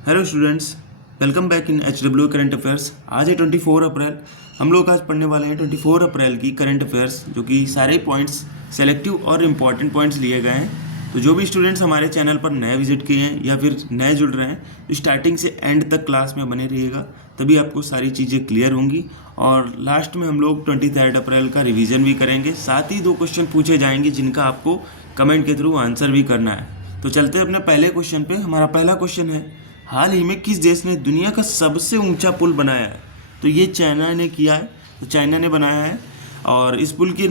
Hello students, welcome back in HW current affairs. आज है 24 अप्रैल। हम लोग आज पढ़ने वाले हैं 24 अप्रैल की करंट अफेयर्स, जो कि सारे पॉइंट्स सेलेक्टिव और इम्पॉर्टेंट पॉइंट्स लिए गए हैं। तो जो भी स्टूडेंट्स हमारे चैनल पर नए विजिट किए हैं या फिर नए जुड़ रहे हैं, तो स्टार्टिंग से एंड तक क्लास में बने रहिएगा, तभी आपको सारी चीज़ें क्लियर होंगी। और लास्ट में हम लोग 23 अप्रैल का रिवीजन भी करेंगे, साथ ही 2 क्वेश्चन पूछे जाएंगे जिनका आपको कमेंट के थ्रू आंसर भी करना है। तो चलते हैं अपने पहले क्वेश्चन पे। हमारा पहला क्वेश्चन है, हाल ही में किस देश ने दुनिया का सबसे ऊंचा पुल बनाया है? तो ये चाइना ने किया है, तो चाइना ने बनाया है। और इस पुल के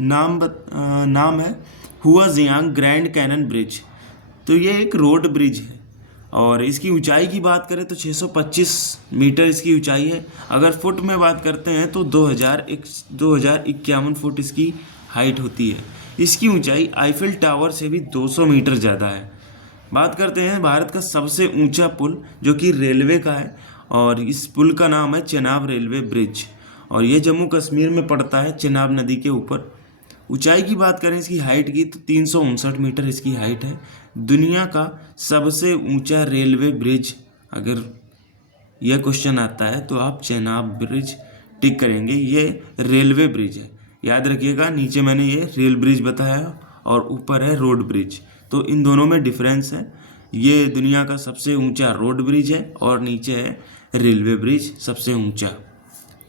नाम है हुआजियांग ग्रैंड कैनन ब्रिज। तो ये एक रोड ब्रिज है और इसकी ऊंचाई की बात करें तो 625 मीटर इसकी ऊंचाई है। अगर फुट में बात करते हैं तो 2051 फुट इसकी हाइट होती है। इसकी ऊंचाई आईफिल टावर से भी 200 मीटर ज़्यादा है। बात करते हैं भारत का सबसे ऊंचा पुल, जो कि रेलवे का है, और इस पुल का नाम है चेनाब रेलवे ब्रिज, और ये जम्मू कश्मीर में पड़ता है, चेनाब नदी के ऊपर। ऊंचाई की बात करें इसकी हाइट की तो 359 मीटर इसकी हाइट है। दुनिया का सबसे ऊंचा रेलवे ब्रिज, अगर यह क्वेश्चन आता है तो आप चेनाब ब्रिज टिक करेंगे। ये रेलवे ब्रिज है, याद रखिएगा। नीचे मैंने ये रेल ब्रिज बताया और ऊपर है रोड ब्रिज, तो इन दोनों में डिफरेंस है। ये दुनिया का सबसे ऊंचा रोड ब्रिज है और नीचे है रेलवे ब्रिज सबसे ऊंचा।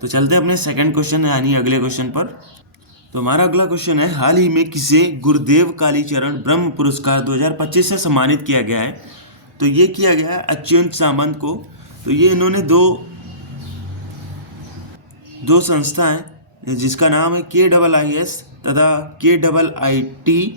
तो चलते हैं अपने सेकंड क्वेश्चन यानी अगले क्वेश्चन पर। तो हमारा अगला क्वेश्चन है, हाल ही में किसे गुरुदेव कालीचरण ब्रह्म पुरस्कार 2025 से सम्मानित किया गया है? तो ये किया गया है अच्युत सामंत को। तो ये इन्होंने दो संस्था हैं जिसका नाम है KIIS तथा KIIT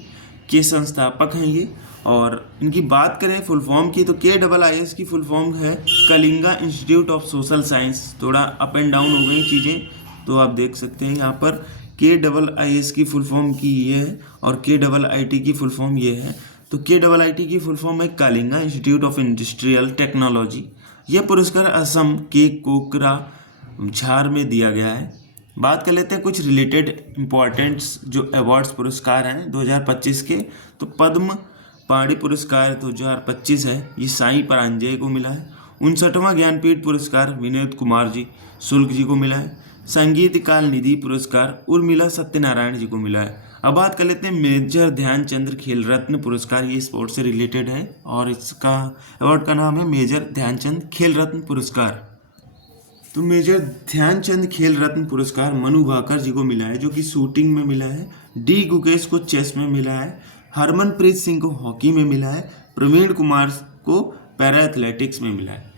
के संस्थापक हैं ये। और इनकी बात करें फुल फॉर्म की तो KIIS की फुल फॉर्म है Kalinga institute of social science. थोड़ा अप एंड डाउन हो गई चीज़ें, तो आप देख सकते हैं यहाँ पर KIIS की फुल फॉर्म की ये है और KIIT की फुल फॉर्म ये है। तो KIIT की फुल फॉर्म है Kalinga institute of industrial technology. यह पुरस्कार असम के कोकराझार में दिया गया है। बात कर लेते हैं कुछ रिलेटेड इम्पॉर्टेंट्स जो अवार्ड्स पुरस्कार हैं 2025 के। तो पद्म पाणि पुरस्कार 2025 है, ये साईं परांजय को मिला है। 59वां ज्ञानपीठ पुरस्कार विनोद कुमार जी शुक्ल जी को मिला है। संगीत काल निधि पुरस्कार उर्मिला सत्यनारायण जी को मिला है। अब बात कर लेते हैं मेजर ध्यानचंद खेल रत्न पुरस्कार। ये स्पोर्ट्स से रिलेटेड है और इसका अवार्ड का नाम है मेजर ध्यानचंद खेल रत्न पुरस्कार। तो मेजर ध्यानचंद खेल रत्न पुरस्कार मनु भाकर जी को मिला है, जो कि शूटिंग में मिला है। D गुकेश को चेस में मिला है। हरमनप्रीत सिंह को हॉकी में मिला है। प्रवीण कुमार को पैरा एथलेटिक्स में मिला है।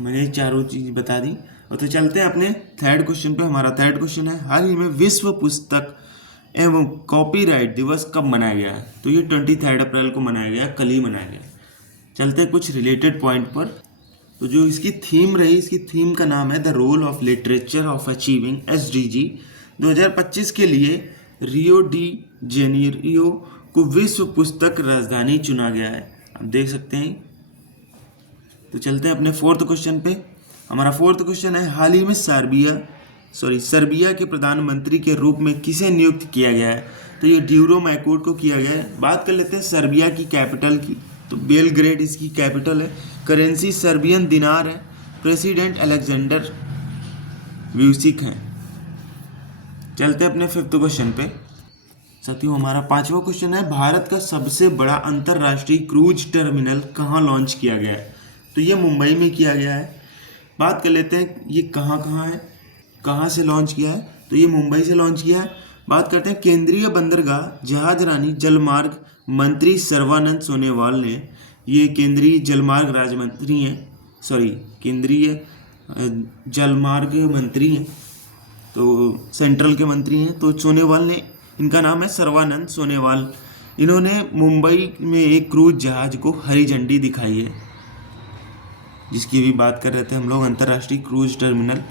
मैंने चारों चीज़ बता दी। और तो चलते हैं अपने थर्ड क्वेश्चन पे। हमारा थर्ड क्वेश्चन है, हाल ही में विश्व पुस्तक एवं कॉपीराइट दिवस कब मनाया गया है? तो ये 23 अप्रैल को मनाया गया, कल ही मनाया गया। चलते हैं कुछ रिलेटेड पॉइंट पर। तो जो इसकी थीम रही, इसकी थीम का नाम है the role of literature of achieving SDG। 2025 के लिए रियो डी जेनेरियो को विश्व पुस्तक राजधानी चुना गया है, आप देख सकते हैं। तो चलते हैं अपने फोर्थ क्वेश्चन पे। हमारा फोर्थ क्वेश्चन है, हाल ही में सर्बिया के प्रधानमंत्री के रूप में किसे नियुक्त किया गया है? तो ये ड्यूरो मैकूट को किया गया है। बात कर लेते हैं सर्बिया की कैपिटल की, तो बेलग्रेड इसकी कैपिटल है। करेंसी सर्बियन दिनार है। प्रेसिडेंट अलेक्जेंडर व्यूसिक हैं। चलते हैं अपने फिफ्थ क्वेश्चन पे। साथियों, हमारा पांचवा क्वेश्चन है, भारत का सबसे बड़ा अंतर्राष्ट्रीय क्रूज टर्मिनल कहाँ लॉन्च किया गया है? तो ये मुंबई में किया गया है। बात कर लेते हैं ये कहाँ है, कहाँ से लॉन्च किया है? तो ये मुंबई से लॉन्च किया है। बात करते हैं केंद्रीय बंदरगाह जहाजरानी जलमार्ग मंत्री सर्बानंद सोनोवाल ने, ये केंद्रीय जलमार्ग राज्य मंत्री हैं, केंद्रीय जलमार्ग मंत्री हैं, तो सेंट्रल के मंत्री हैं। तो सोनोवाल ने, इनका नाम है सर्बानंद सोनोवाल। इन्होंने मुंबई में एक क्रूज जहाज को हरी झंडी दिखाई है, जिसकी भी बात कर रहे थे हम लोग, अंतर्राष्ट्रीय क्रूज टर्मिनल।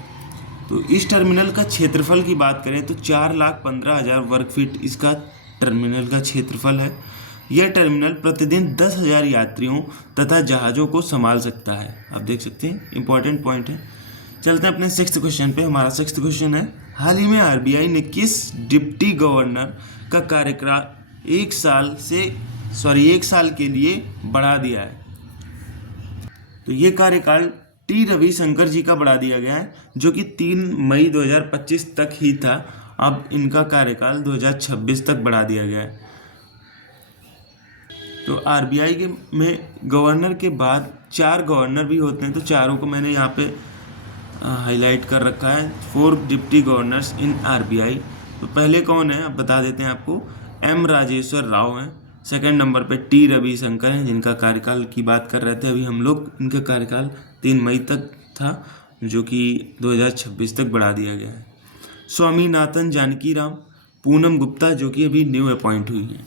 तो इस टर्मिनल का क्षेत्रफल की बात करें तो 4,15,000 वर्ग फीट इसका टर्मिनल का क्षेत्रफल है। यह टर्मिनल प्रतिदिन 10,000 यात्रियों तथा जहाज़ों को संभाल सकता है, आप देख सकते हैं। इंपॉर्टेंट पॉइंट है। चलते हैं अपने सिक्स्थ क्वेश्चन पे। हमारा सिक्स्थ क्वेश्चन है, हाल ही में RBI ने किस डिप्टी गवर्नर का कार्यकाल 1 साल के लिए बढ़ा दिया है? तो ये कार्यकाल टी रविशंकर जी का बढ़ा दिया गया है, जो कि 3 मई 2025 तक ही था। अब इनका कार्यकाल 2026 तक बढ़ा दिया गया है। तो आरबीआई के में गवर्नर के बाद 4 गवर्नर भी होते हैं, तो चारों को मैंने यहाँ पे हाईलाइट कर रखा है। 4 डिप्टी गवर्नर्स इन आरबीआई। तो पहले कौन है अब बता देते हैं आपको। एम राजेश्वर राव हैं। सेकंड नंबर पे टी रविशंकर हैं, जिनका कार्यकाल की बात कर रहे थे अभी हम लोग। इनका कार्यकाल 3 मई तक था, जो कि 2026 तक बढ़ा दिया गया है। स्वामीनाथन जानकीराम, पूनम गुप्ता, जो कि अभी न्यू अपॉइंट हुई हैं।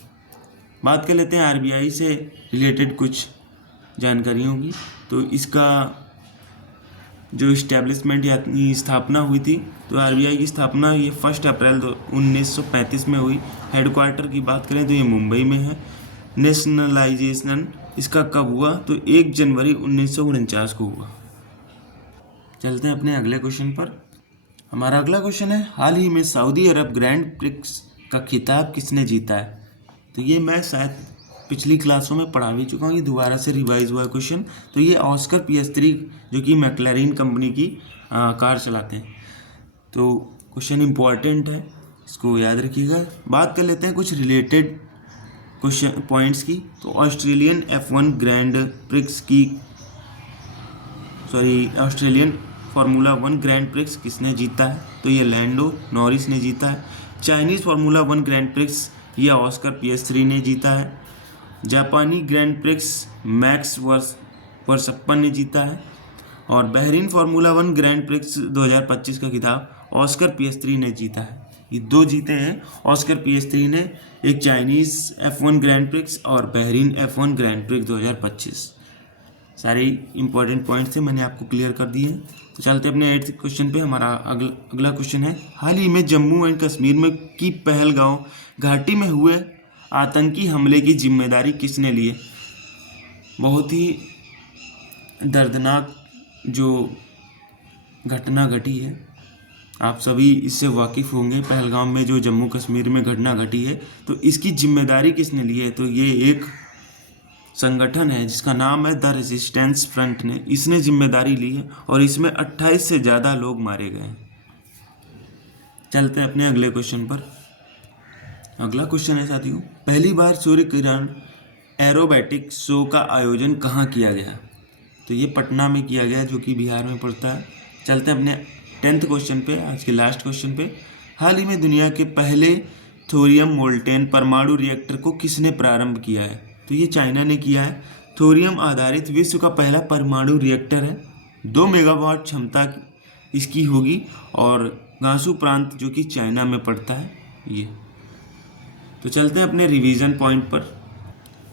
बात कर लेते हैं आरबीआई से रिलेटेड कुछ जानकारियों की। तो इसका जो इस्टेब्लिशमेंट या स्थापना हुई थी, तो आरबीआई की स्थापना ये 1 अप्रैल 1935 में हुई। हेडक्वार्टर की बात करें तो ये मुंबई में है। नेशनलाइजेशन इसका कब हुआ, तो 1 जनवरी 1949 को हुआ। चलते हैं अपने अगले क्वेश्चन पर। हमारा अगला क्वेश्चन है, हाल ही में सऊदी अरब ग्रैंड प्रिक्स का खिताब किसने जीता है। तो ये मैं शायद पिछली क्लासों में पढ़ा भी चुका हूँ, ये दोबारा से रिवाइज हुआ है क्वेश्चन। तो ये ऑस्कर PS3, जो कि मैक्लारेन कंपनी की कार चलाते हैं। तो क्वेश्चन इम्पॉर्टेंट है, इसको याद रखिएगा। बात कर लेते हैं कुछ रिलेटेड क्वेश्चन पॉइंट्स की। तो ऑस्ट्रेलियन फार्मूला 1 ग्रैंड प्रिक्स किसने जीता है, तो ये लैंडो नॉरिस ने जीता है। चाइनीज़ फार्मूला 1 ग्रैंड प्रिक्स ये ऑस्कर PS3 ने जीता है। जापानी ग्रैंड प्रिक्स मैक्स वर्सप्पन ने जीता है। और बहरीन फार्मूला 1 ग्रैंड प्रिक्स 2025 का खिताब ऑस्कर PS3 ने जीता है। ये 2 जीते हैं ऑस्कर PS3 ने, एक चाइनीज़ F1 ग्रैंड प्रिक्स और बहरीन F1 ग्रैंड प्रिक्स 2025। सारे इंपॉर्टेंट पॉइंट्स थे, मैंने आपको क्लियर कर दिए। तो चलते अपने 8th क्वेश्चन पे। हमारा अगला क्वेश्चन है, हाल ही में जम्मू एंड कश्मीर में की पहलगांव घाटी में हुए आतंकी हमले की जिम्मेदारी किसने ली है। बहुत ही दर्दनाक जो घटना घटी है, आप सभी इससे वाकिफ़ होंगे। पहलगाम में जो जम्मू कश्मीर में घटना घटी है, तो इसकी जिम्मेदारी किसने ली है, तो ये एक संगठन है जिसका नाम है द रेजिस्टेंस फ्रंट ने, इसने जिम्मेदारी ली है और इसमें 28 से ज़्यादा लोग मारे गए हैं। चलते हैं अपने अगले क्वेश्चन पर। अगला क्वेश्चन है साथियों, पहली बार सूर्य किरण एरोबैटिक शो का आयोजन कहाँ किया गया, तो ये पटना में किया गया, जो कि बिहार में पड़ता है। चलते हैं अपने 10th क्वेश्चन पे, आज के लास्ट क्वेश्चन पे। हाल ही में दुनिया के पहले थोरियम मोल्टेन परमाणु रिएक्टर को किसने प्रारंभ किया है, तो ये चाइना ने किया है। थोरियम आधारित विश्व का पहला परमाणु रिएक्टर है। 2 मेगावाट क्षमता इसकी होगी और गांसू प्रांत, जो कि चाइना में पड़ता है ये। तो चलते हैं अपने रिवीजन पॉइंट पर।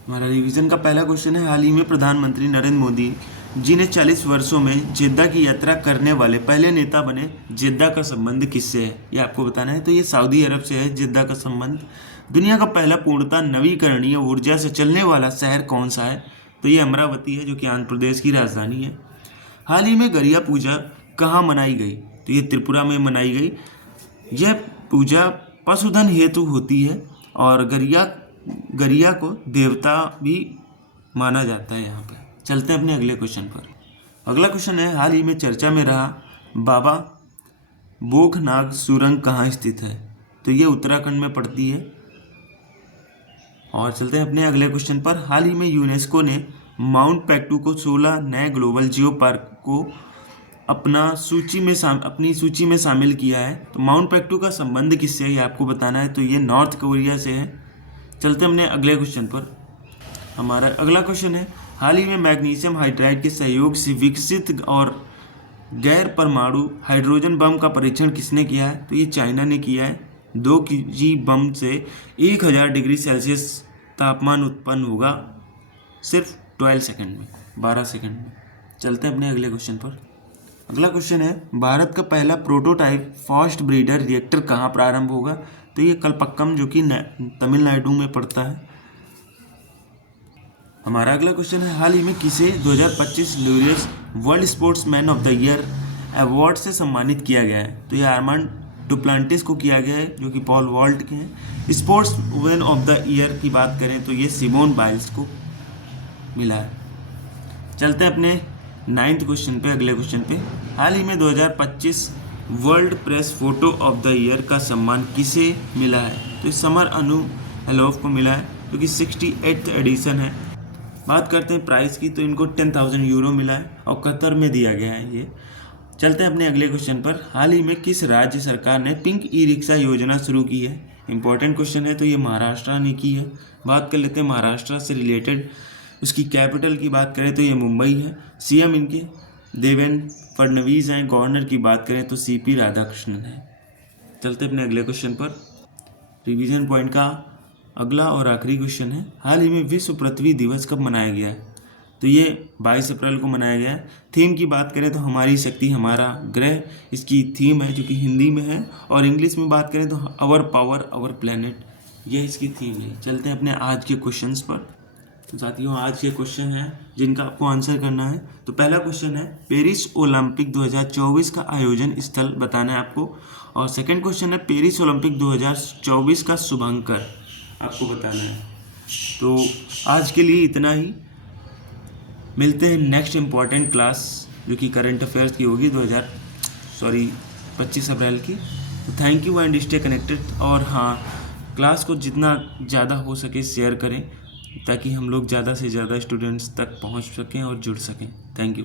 हमारा रिवीजन का पहला क्वेश्चन है, हाल ही में प्रधानमंत्री नरेंद्र मोदी जी ने 40 वर्षों में जेद्दा की यात्रा करने वाले पहले नेता बने। जेद्दा का संबंध किससे है, ये आपको बताना है। तो ये सऊदी अरब से है जेद्दा का संबंध। दुनिया का पहला पूर्णतः नवीकरणीय ऊर्जा से चलने वाला शहर कौन सा है, तो ये अमरावती है, जो कि आंध्र प्रदेश की राजधानी है। हाल ही में गरिया पूजा कहाँ मनाई गई, तो ये त्रिपुरा में मनाई गई। यह पूजा पशुधन हेतु होती है और गरिया को देवता भी माना जाता है यहाँ पर। चलते हैं अपने अगले क्वेश्चन पर। अगला क्वेश्चन है, हाल ही में चर्चा में रहा बाबा बोखनाग सुरंग कहाँ स्थित है, तो ये उत्तराखंड में पड़ती है। और चलते हैं अपने अगले क्वेश्चन पर। हाल ही में यूनेस्को ने माउंट पैक्टू को 16 नए ग्लोबल जियो पार्क को अपनी सूची में शामिल किया है। तो माउंट पैक्टू का संबंध किससे है, ये आपको बताना है। तो ये नॉर्थ कोरिया से है। चलते हैं अपने अगले क्वेश्चन पर। हमारा अगला क्वेश्चन है, हाल ही में मैग्नीशियम हाइड्राइड के सहयोग से विकसित और गैर परमाणु हाइड्रोजन बम का परीक्षण किसने किया है, तो ये चाइना ने किया है। 2 kg बम से 1000 डिग्री सेल्सियस तापमान उत्पन्न होगा सिर्फ 12 सेकंड में, 12 सेकंड में। चलते हैं अपने अगले क्वेश्चन पर। अगला क्वेश्चन है, भारत का पहला प्रोटोटाइप फास्ट ब्रीडर रिएक्टर कहाँ प्रारंभ होगा, तो ये कलपक्कम, जो कि तमिलनाडु में पड़ता है। हमारा अगला क्वेश्चन है, हाल ही में किसे 2025 Laureus world sportsman of the year award से सम्मानित किया गया है, तो ये आर्मांड डुप्लांटिस को किया गया है, जो कि पॉल वॉल्ट के हैं। Sports women of the year की बात करें तो ये सिमोन बाइल्स को मिला है। चलते हैं अपने 9th क्वेश्चन पे, अगले क्वेश्चन पे, हाल ही में 2025 world press photo of the year का सम्मान किसे मिला है? तो समर अनु हेलोफ को मिला है, जो कि 68th एडिशन है। बात करते हैं प्राइस की, तो इनको 10,000 यूरो मिला है और कतर में दिया गया है ये। चलते हैं अपने अगले क्वेश्चन पर, हाल ही में किस राज्य सरकार ने पिंक ई रिक्शा योजना शुरू की है? इंपॉर्टेंट क्वेश्चन है, तो ये महाराष्ट्र ने की है। बात कर लेते हैं महाराष्ट्र से रिलेटेड, उसकी कैपिटल की बात करें तो ये मुंबई है। सीएम इनके देवेंद्र फडणवीस हैं। गवर्नर की बात करें तो सीपी राधाकृष्णन है। चलते हैं अपने अगले क्वेश्चन पर, रिवीजन पॉइंट का अगला और आखिरी क्वेश्चन है, हाल ही में विश्व पृथ्वी दिवस कब मनाया गया है? तो ये 22 अप्रैल को मनाया गया है। थीम की बात करें तो हमारी शक्ति हमारा ग्रह इसकी थीम है, जो कि हिंदी में है, और इंग्लिश में बात करें तो अवर पावर अवर प्लेनेट, ये इसकी थीम है। चलते हैं अपने आज के क्वेश्चंस पर। तो साथियों, आज के क्वेश्चन हैं जिनका आपको आंसर करना है। तो पहला क्वेश्चन है, पेरिस ओलंपिक 2024 का आयोजन स्थल बताना है आपको। और सेकंड क्वेश्चन है, पेरिस ओलंपिक 2024 का शुभंकर आपको बताना है। तो आज के लिए इतना ही, मिलते हैं नेक्स्ट इम्पॉर्टेंट क्लास, जो कि करंट अफेयर्स की होगी 25 अप्रैल की। तो thank you and stay connected. और हाँ, क्लास को जितना ज़्यादा हो सके शेयर करें, ताकि हम लोग ज़्यादा से ज़्यादा स्टूडेंट्स तक पहुंच सकें और जुड़ सकें। Thank you.